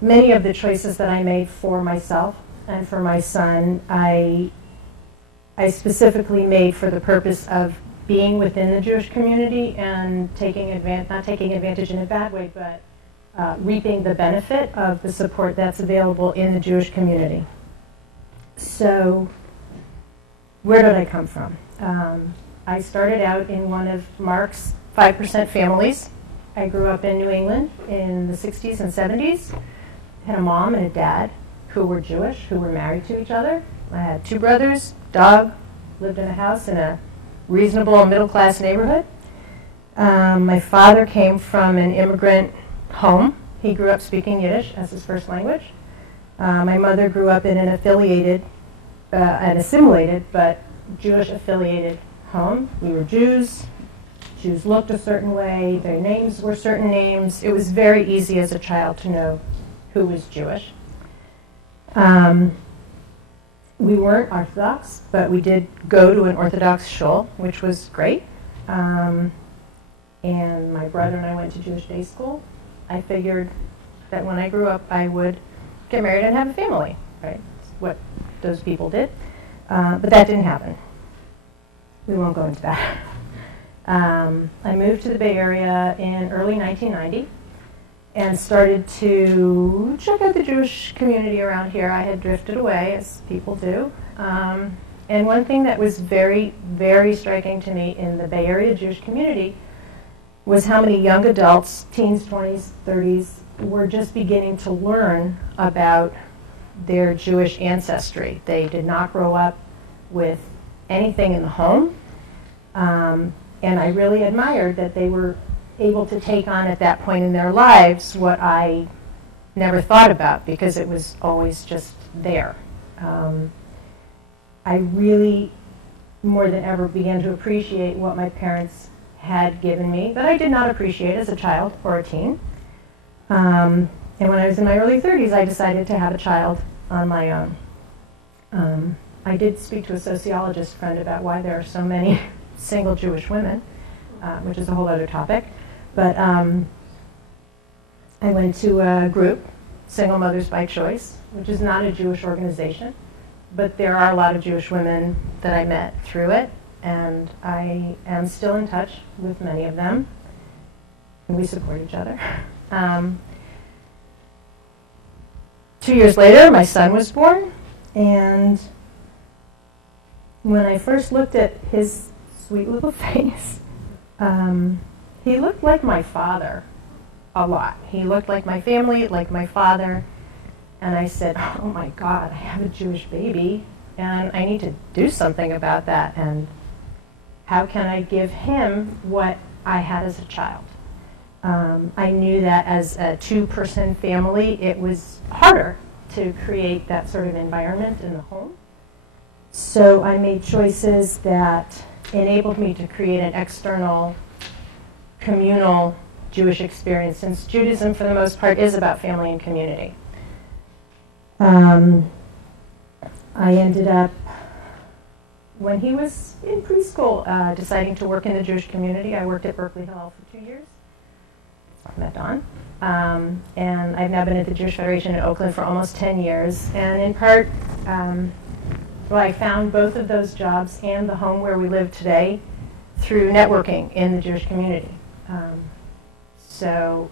many of the choices that I made for myself and for my son, I specifically made for the purpose of being within the Jewish community and not taking advantage in a bad way, but reaping the benefit of the support that's available in the Jewish community. So where did I come from? I started out in one of Mark's 5% families. I grew up in New England in the 60s and 70s. I had a mom and a dad who were Jewish, who were married to each other. I had 2 brothers, dog, lived in a house in a reasonable middle-class neighborhood. My father came from an immigrant home. He grew up speaking Yiddish as his first language. My mother grew up in an assimilated, but Jewish-affiliated home. We were Jews. Jews looked a certain way. Their names were certain names. It was very easy as a child to know who was Jewish. We weren't Orthodox, but we did go to an Orthodox shul, which was great. And my brother and I went to Jewish day school. I figured that when I grew up, I would get married and have a family, right? That's what those people did. But that didn't happen. We won't go into that. I moved to the Bay Area in early 1990 and started to check out the Jewish community around here. I had drifted away, as people do. And one thing that was very, very striking to me in the Bay Area Jewish community was how many young adults, teens, 20s, 30s, were just beginning to learn about their Jewish ancestry. They did not grow up with anything in the home. And I really admired that they were able to take on at that point in their lives what I never thought about because it was always just there. I really, more than ever, began to appreciate what my parents had given me that I did not appreciate as a child or a teen. And when I was in my early 30s, I decided to have a child on my own. I did speak to a sociologist friend about why there are so many single Jewish women, which is a whole other topic. But I went to a group, Single Mothers by Choice, which is not a Jewish organization, but there are a lot of Jewish women that I met through it, and I am still in touch with many of them, and we support each other. 2 years later, my son was born, and when I first looked at his sweet little face, he looked like my father a lot. He looked like my family, like my father. And I said, oh my God, I have a Jewish baby, and I need to do something about that. And how can I give him what I had as a child? I knew that as a 2-person family, it was harder to create that sort of environment in the home. So I made choices that enabled me to create an external, communal Jewish experience, since Judaism, for the most part, is about family and community. I ended up, when he was in preschool, deciding to work in the Jewish community. I worked at Berkeley Hall for 2 years. I met Don. And I've now been at the Jewish Federation in Oakland for almost 10 years. And in part, well, I found both of those jobs and the home where we live today through networking in the Jewish community. So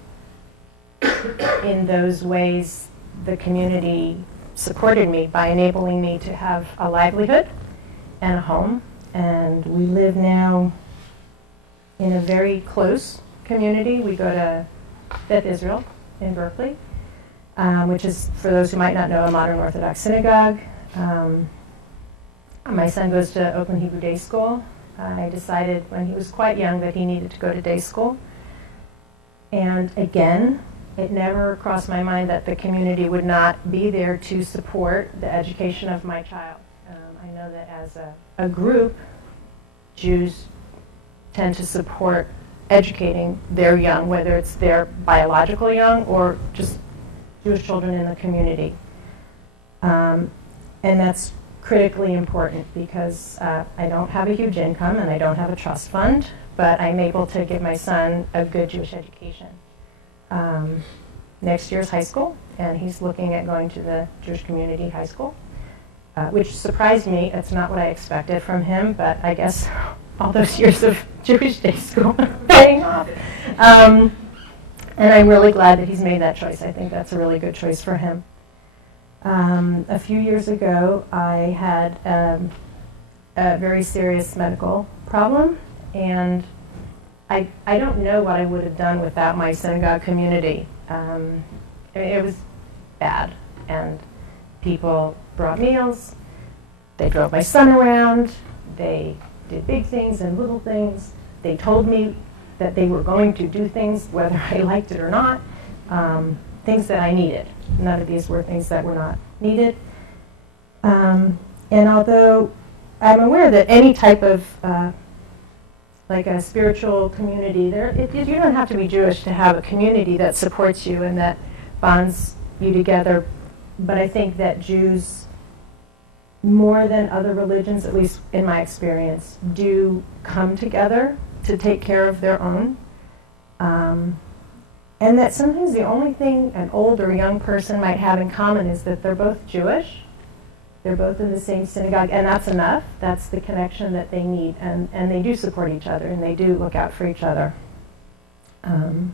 in those ways, the community supported me by enabling me to have a livelihood and a home. And we live now in a very close community. We go to Beth Israel in Berkeley, which is, for those who might not know, a modern Orthodox synagogue. My son goes to Oakland Hebrew Day School. I decided when he was quite young that he needed to go to day school. And again, it never crossed my mind that the community would not be there to support the education of my child. I know that as a group, Jews tend to support educating their young, whether it's their biological young or just Jewish children in the community. And that's critically important because I don't have a huge income and I don't have a trust fund, but I'm able to give my son a good Jewish education. next year's high school, and he's looking at going to the Jewish Community High School, which surprised me. It's not what I expected from him, but I guess all those years of Jewish day school are paying off. And I'm really glad that he's made that choice. I think that's a really good choice for him. A few years ago, I had a very serious medical problem, and I don't know what I would have done without my synagogue community. It was bad, and people brought meals, they drove my son around, they did big things and little things, they told me that they were going to do things whether I liked it or not, things that I needed. None of these were things that were not needed. And although I'm aware that any type of like a spiritual community, you don't have to be Jewish to have a community that supports you and that bonds you together. But I think that Jews, more than other religions, at least in my experience, do come together to take care of their own. And that sometimes the only thing an old or young person might have in common is that they're both Jewish, they're both in the same synagogue, and that's enough. That's the connection that they need. And they do support each other, and they do look out for each other. And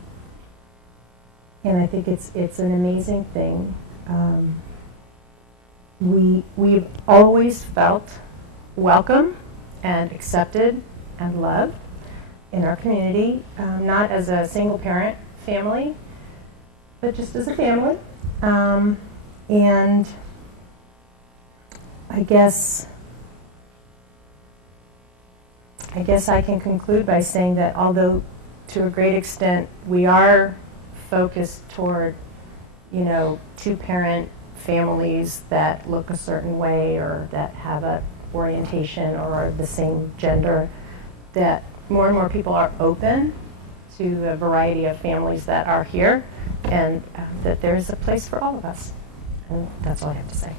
I think it's an amazing thing. We've always felt welcome and accepted and loved in our community, not as a single parent family, but just as a family. And I guess I can conclude by saying that although to a great extent we are focused toward, two-parent families that look a certain way or that have a orientation or are the same gender, that more and more people are open to a variety of families that are here, and that there's a place for all of us. And that's all I have to say.